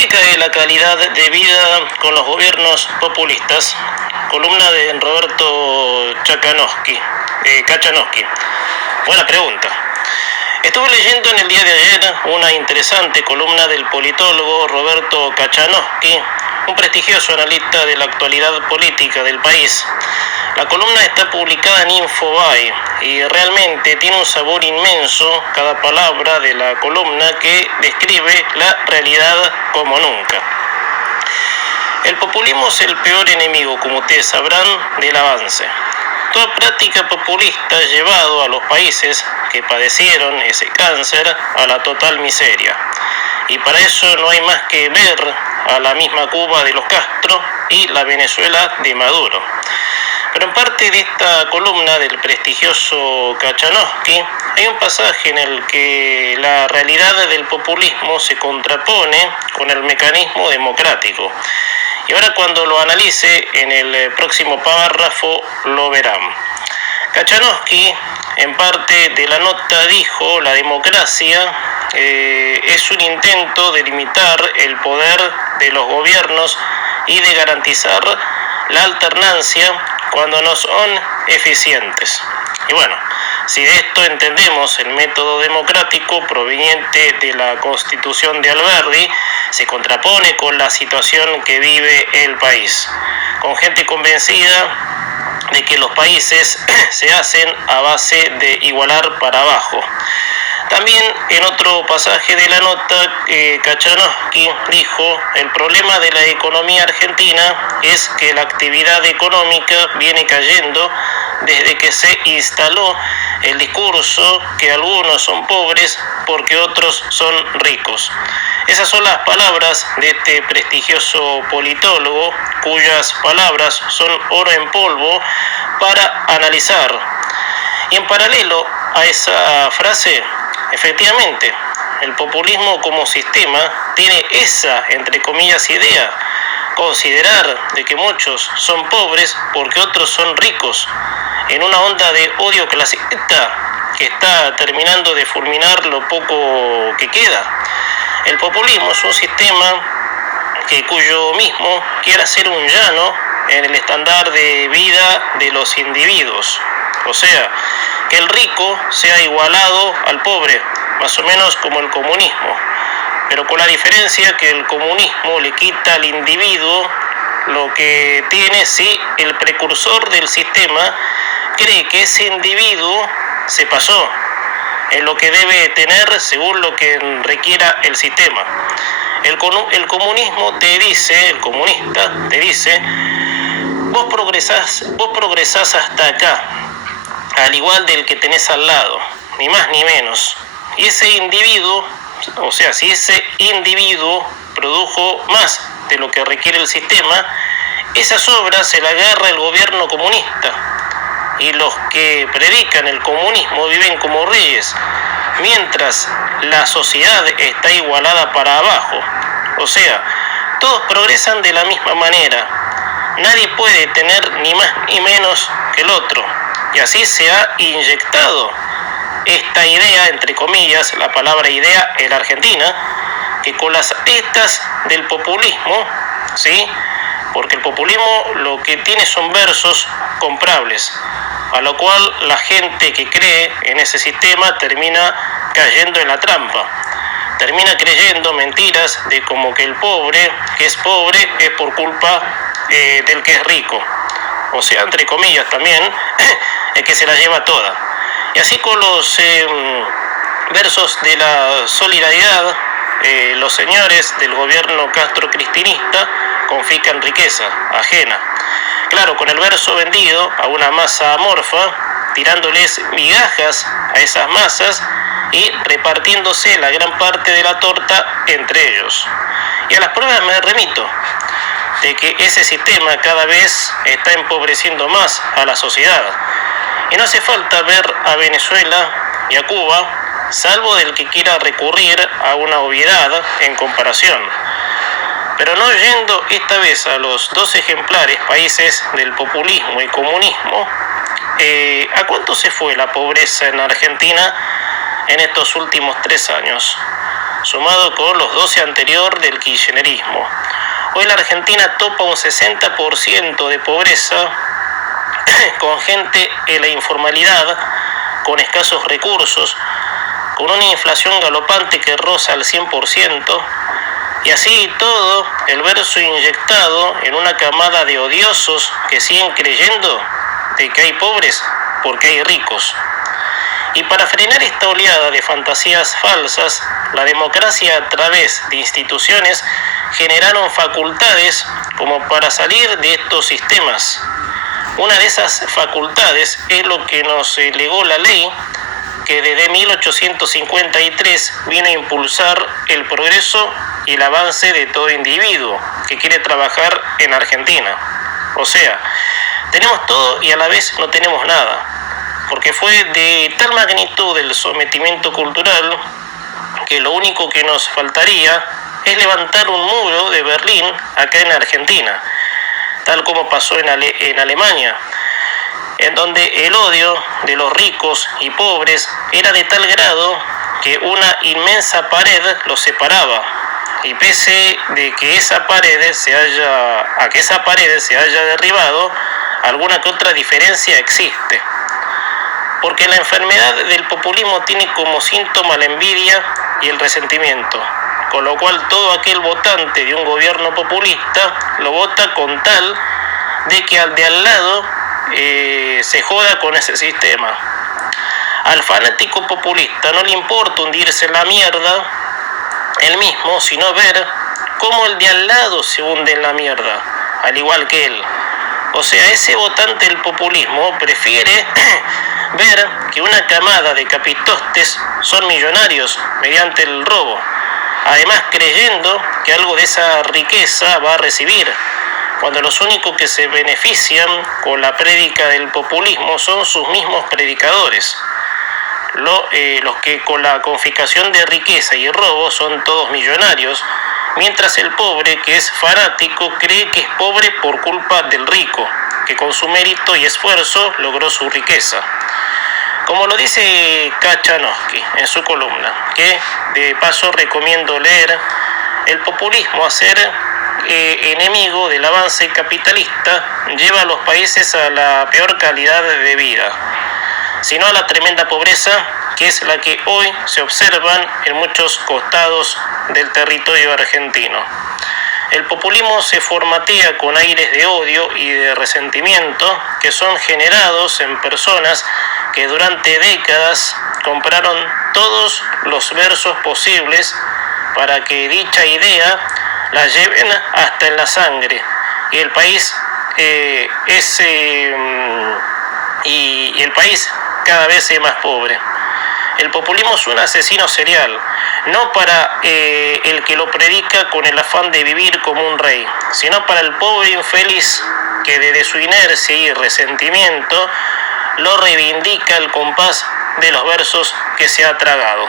qué cae la calidad de vida con los gobiernos populistas? Columna de Roberto Kachanowski. Buena pregunta. Estuve leyendo en el día de ayer una interesante columna del politólogo Roberto Kachanowski, un prestigioso analista de la actualidad política del país. La columna está publicada en Infobae y realmente tiene un sabor inmenso cada palabra de la columna que describe la realidad como nunca. El populismo es el peor enemigo, como ustedes sabrán, del avance. Toda práctica populista ha llevado a los países que padecieron ese cáncer a la total miseria. Y para eso no hay más que ver a la misma Cuba de los Castro y la Venezuela de Maduro. Pero en parte de esta columna del prestigioso Kachanowski hay un pasaje en el que la realidad del populismo se contrapone con el mecanismo democrático. Y ahora cuando lo analice en el próximo párrafo lo verán. Kachanowski en parte de la nota dijo: la democracia es un intento de limitar el poder de los gobiernos y de garantizar la alternancia cuando no son eficientes. Y bueno, si de esto entendemos el método democrático proveniente de la Constitución de Alberdi, se contrapone con la situación que vive el país, con gente convencida de que los países se hacen a base de igualar para abajo. También en otro pasaje de la nota, Kachanowski dijo: el problema de la economía argentina es que la actividad económica viene cayendo desde que se instaló el discurso que algunos son pobres porque otros son ricos. Esas son las palabras de este prestigioso politólogo, cuyas palabras son oro en polvo para analizar. Y en paralelo a esa frase, efectivamente, el populismo como sistema tiene esa, entre comillas, idea: considerar de que muchos son pobres porque otros son ricos, en una onda de odio clasista que está terminando de fulminar lo poco que queda. El populismo es un sistema cuyo mismo quiere hacer un llano en el estándar de vida de los individuos. O sea, que el rico sea igualado al pobre, más o menos como el comunismo. Pero con la diferencia que el comunismo le quita al individuo lo que tiene si el precursor del sistema cree que ese individuo se pasó en lo que debe tener según lo que requiera el sistema. El comunismo te dice, el comunista te dice: vos progresás hasta acá, al igual del que tenés al lado, ni más ni menos. Y ese individuo, o sea, si ese individuo produjo más de lo que requiere el sistema, esas obras se las agarra el gobierno comunista. Y los que predican el comunismo viven como reyes, mientras la sociedad está igualada para abajo. O sea, todos progresan de la misma manera. Nadie puede tener ni más ni menos que el otro. Y así se ha inyectado esta idea, entre comillas, la palabra idea en Argentina, que con las estas del populismo, ¿sí? Porque el populismo lo que tiene son versos comprables, a lo cual la gente que cree en ese sistema termina cayendo en la trampa. Termina creyendo mentiras de como que el pobre, que es pobre, es por culpa del que es rico. O sea, entre comillas también, el que se la lleva toda. Y así con los versos de la solidaridad, los señores del gobierno castro-cristinista confiscan riqueza ajena. Claro, con el verso vendido a una masa amorfa, tirándoles migajas a esas masas y repartiéndose la gran parte de la torta entre ellos. Y a las pruebas me remito de que ese sistema cada vez está empobreciendo más a la sociedad. Y no hace falta ver a Venezuela y a Cuba, salvo del que quiera recurrir a una obviedad en comparación. Pero no yendo esta vez a los dos ejemplares países del populismo y comunismo, ¿a cuánto se fue la pobreza en Argentina en estos últimos 3 años? sumado con los 12 anterior del kirchnerismo. Hoy la Argentina topa un 60% de pobreza, con gente en la informalidad, con escasos recursos, con una inflación galopante que roza el 100%, y así y todo, el verso inyectado en una camada de odiosos que siguen creyendo de que hay pobres porque hay ricos. Y para frenar esta oleada de fantasías falsas, la democracia a través de instituciones generaron facultades como para salir de estos sistemas. Una de esas facultades es lo que nos legó la ley que desde 1853 viene a impulsar el progreso y el avance de todo individuo que quiere trabajar en Argentina. O sea, tenemos todo y a la vez no tenemos nada, porque fue de tal magnitud el sometimiento cultural que lo único que nos faltaría es levantar un muro de Berlín acá en Argentina, tal como pasó en Alemania, en donde el odio de los ricos y pobres era de tal grado que una inmensa pared los separaba, y pese de que esa pared se haya derribado, alguna que otra diferencia existe. Porque la enfermedad del populismo tiene como síntoma la envidia y el resentimiento, con lo cual todo aquel votante de un gobierno populista lo vota con tal de que al de al lado se joda con ese sistema. Al fanático populista no le importa hundirse en la mierda él mismo, sino ver cómo el de al lado se hunde en la mierda, al igual que él. O sea, ese votante del populismo prefiere ver que una camada de capitostes son millonarios mediante el robo, además creyendo que algo de esa riqueza va a recibir, cuando los únicos que se benefician con la prédica del populismo son sus mismos predicadores. Los que con la confiscación de riqueza y robo son todos millonarios, mientras el pobre, que es fanático, cree que es pobre por culpa del rico, que con su mérito y esfuerzo logró su riqueza. Como lo dice Kachanowski en su columna, que de paso recomiendo leer, el populismo, a ser enemigo del avance capitalista, lleva a los países a la peor calidad de vida, sino a la tremenda pobreza, que es la que hoy se observan en muchos costados del territorio argentino. El populismo se formatea con aires de odio y de resentimiento que son generados en personas que durante décadas compraron todos los versos posibles para que dicha idea la lleven hasta en la sangre, y el país el país cada vez es más pobre. El populismo es un asesino serial, no para el que lo predica con el afán de vivir como un rey, sino para el pobre infeliz que desde su inercia y resentimiento lo reivindica al compás de los versos que se ha tragado.